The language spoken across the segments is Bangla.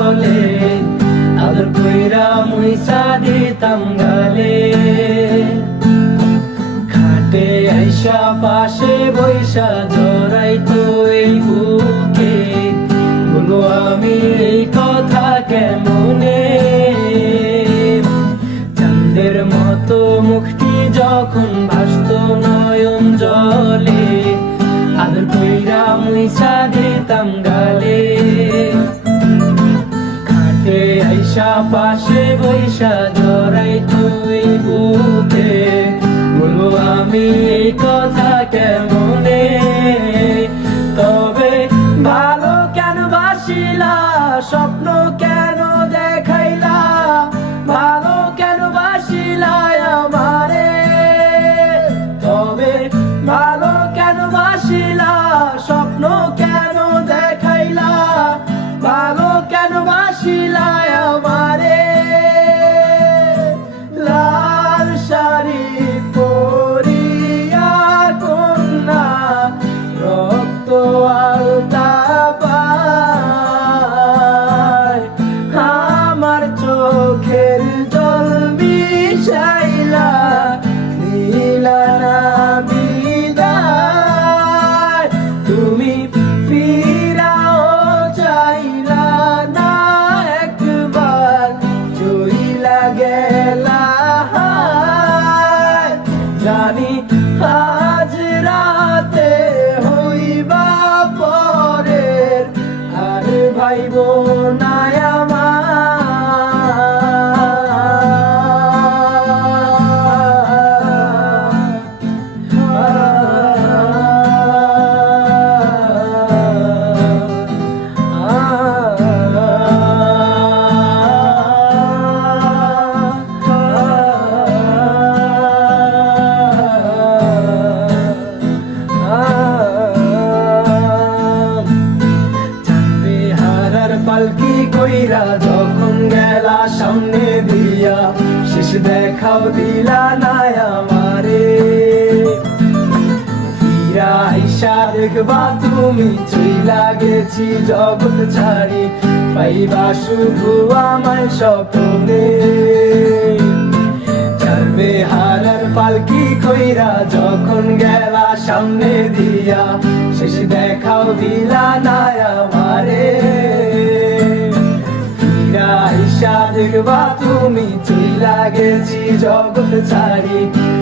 জলে আদর কইরা মুইসা দিতাম গালে খাটে আইসা পাশে বৈশা জড়াইতো এই বুকে বলো আমি এই কথা কেমনে চাঁদের মতো মুখটি যখন ভাসতো নয়ন জলে আদর কইরা মুইসা দিতাম গালে খাটে আইসা পাশে বৈশা জড়াইতো এই বুকে বলো আমি এই কথা কেমনে তবে ভালো কেন বাসিলা স্বপ্ন কেন দেখাইলা ভালো কেন বাসিলা আমারে তবে ভালো কেন বাসিলা স্বপ্ন কেন দেখাইলা ভালো কেন বাসিলা আমারে লাল শাড়ি পরিয়া কন্যা রক্ত আলতা পায় আমার চোখের জল মিশাইলা দিলা না বিদায় তুমি ফিরাও চাইলা না একবার চইলা গেলা জানি আজ রাতে হইবা পরের আর ভাইব না পালকি কইরা যখন গেলা সামনে দিয়া শেষ দেখাও দিলা না আমারে ফিরা আইসা দেখবা তুমি চইলা গেছি জগৎ ছাড়ি পাইবা শুধু আমায় স্বপ্নে যাবে হারার পালকি কইরা যখন গেলা সামনে দিয়া শেষ দেখাও দিলা না আমারে আইসা দেখবা তুমি চইলা গেছি জগৎ ছাড়ি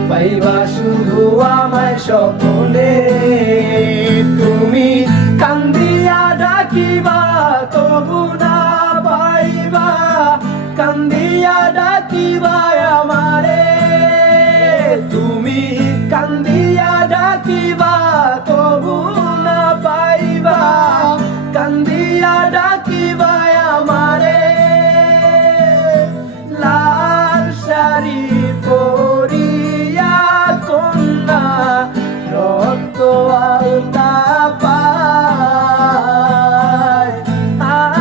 পাইবা শুধু আমায় স্বপ্নে তুমি কান্দিয়া ডাকিবা তবু না পাইবা কান্দিয়া ডাকিবা আমারে তুমি কান্দিয়া ডাকিবা তবু না পাইবা কান্দিয়া ডাকিবা আমারে লাল শাড়ি পরিয়া কন্যা রক্ত আলতা পায়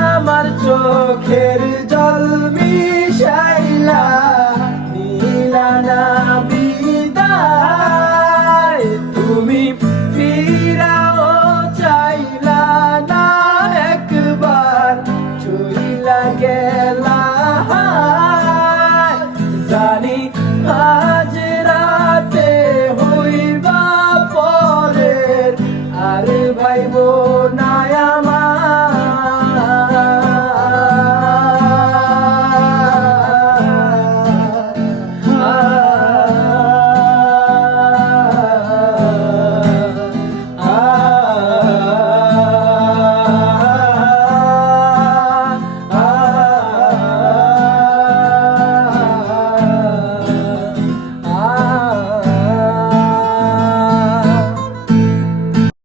আমার চোখের